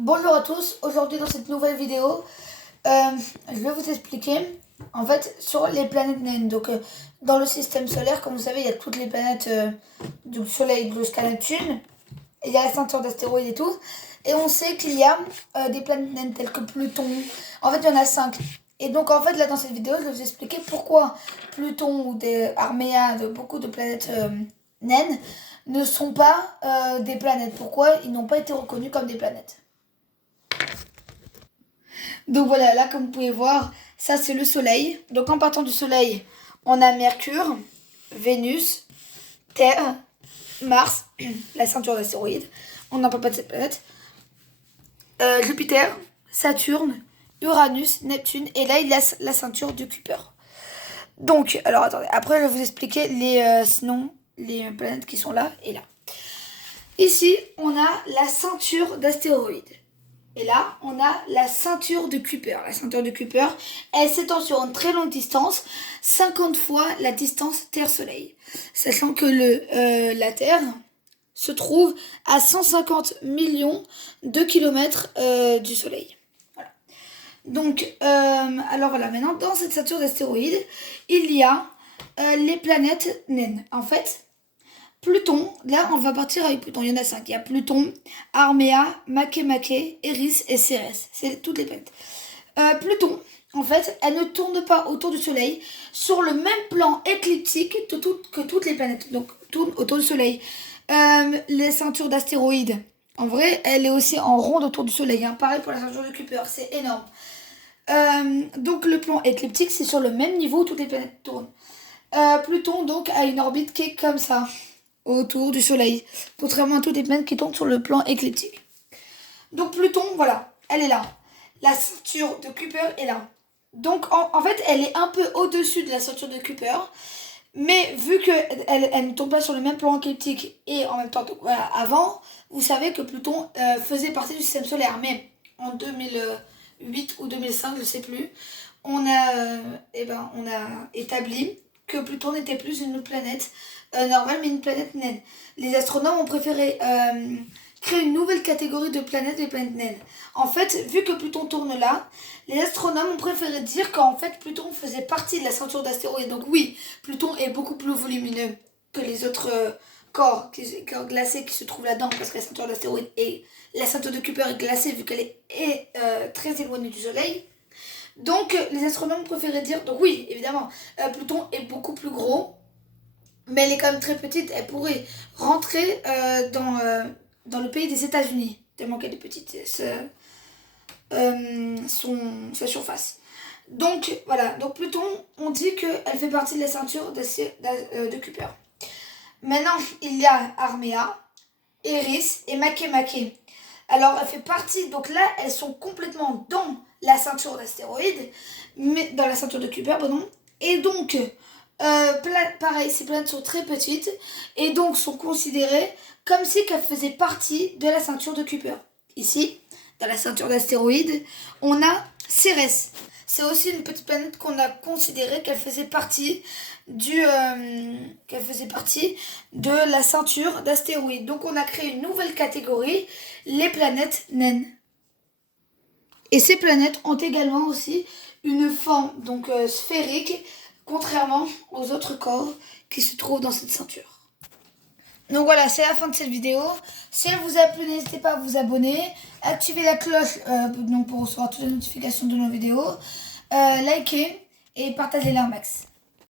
Bonjour à tous, aujourd'hui dans cette nouvelle vidéo, je vais vous expliquer en fait sur les planètes naines. Donc dans le système solaire, comme vous savez, il y a toutes les planètes du Soleil jusqu'à Neptune, il y a la ceinture d'astéroïdes et tout, et on sait qu'il y a des planètes naines telles que Pluton. En fait il y en a 5. Et donc en fait là dans cette vidéo, je vais vous expliquer pourquoi Pluton ou des Arméa, beaucoup de planètes naines ne sont pas des planètes. Pourquoi ils n'ont pas été reconnus comme des planètes. Donc voilà, là comme vous pouvez voir, ça c'est le Soleil. Donc en partant du Soleil, on a Mercure, Vénus, Terre, Mars, la ceinture d'astéroïdes. On n'en parle pas de cette planète. Jupiter, Saturne, Uranus, Neptune. Et là, il y a la ceinture de Kuiper. Donc, alors attendez, après je vais vous expliquer les planètes qui sont là et là. Ici, on a la ceinture d'astéroïdes. Et là, on a la ceinture de Kuiper. La ceinture de Kuiper, elle s'étend sur une très longue distance, 50 fois la distance Terre-Soleil. Sachant que la Terre se trouve à 150 millions de kilomètres du Soleil. Voilà. Donc, alors voilà, maintenant, dans cette ceinture d'astéroïdes, il y a les planètes naines. En fait, Pluton, là on va partir avec Pluton, il y en a 5. Il y a Pluton, Arméa, Makemake, Eris et Cérès. C'est toutes les planètes. Pluton, en fait, elle ne tourne pas autour du Soleil sur le même plan écliptique que toutes les planètes. Donc tourne autour du Soleil. Les ceintures d'astéroïdes, en vrai, elle est aussi en ronde autour du Soleil. Hein. Pareil pour la ceinture de Kuiper, c'est énorme. Donc le plan écliptique, c'est sur le même niveau où toutes les planètes tournent. Pluton, donc, a une orbite qui est comme ça, autour du Soleil, contrairement à toutes les planètes qui tournent sur le plan écliptique. Donc Pluton, voilà, elle est là. La ceinture de Kuiper est là. Donc en fait, elle est un peu au-dessus de la ceinture de Kuiper, mais vu qu'elle ne tombe pas sur le même plan écliptique et en même temps, donc, voilà, avant, vous savez que Pluton faisait partie du système solaire, mais en 2008 ou 2005, je ne sais plus, on a établi que Pluton n'était plus une planète normale, mais une planète naine. Les astronomes ont préféré créer une nouvelle catégorie de planètes, les planètes naines. En fait, vu que Pluton tourne là, les astronomes ont préféré dire qu'en fait Pluton faisait partie de la ceinture d'astéroïdes. Donc oui, Pluton est beaucoup plus volumineux que les autres corps glacés qui se trouvent là-dedans, parce que la ceinture d'astéroïdes et la ceinture de Kuiper est glacée vu qu'elle est très éloignée du Soleil. Donc les astronomes préféraient dire, donc oui, évidemment, Pluton est beaucoup plus gros, mais elle est quand même très petite. Elle pourrait rentrer dans le pays des États-Unis, tellement qu'elle est petite, sa surface. Donc voilà, donc Pluton, on dit qu'elle fait partie de la ceinture de Kuiper. Maintenant, il y a Arméa, Eris et Makemake. Alors, elle fait partie, donc là, elles sont complètement dans la ceinture d'astéroïdes, mais dans la ceinture de Kuiper, pardon. Et donc, pareil, ces planètes sont très petites et donc sont considérées comme si qu'elles faisaient partie de la ceinture de Kuiper. Ici, dans la ceinture d'astéroïdes, on a Cérès. C'est aussi une petite planète qu'on a considéré qu'elle faisait partie de la ceinture d'astéroïdes. Donc on a créé une nouvelle catégorie, les planètes naines. Et ces planètes ont également aussi une forme donc sphérique, contrairement aux autres corps qui se trouvent dans cette ceinture. Donc voilà, c'est la fin de cette vidéo. Si elle vous a plu, n'hésitez pas à vous abonner, activer la cloche donc pour recevoir toutes les notifications de nos vidéos, liker et partager-les un max.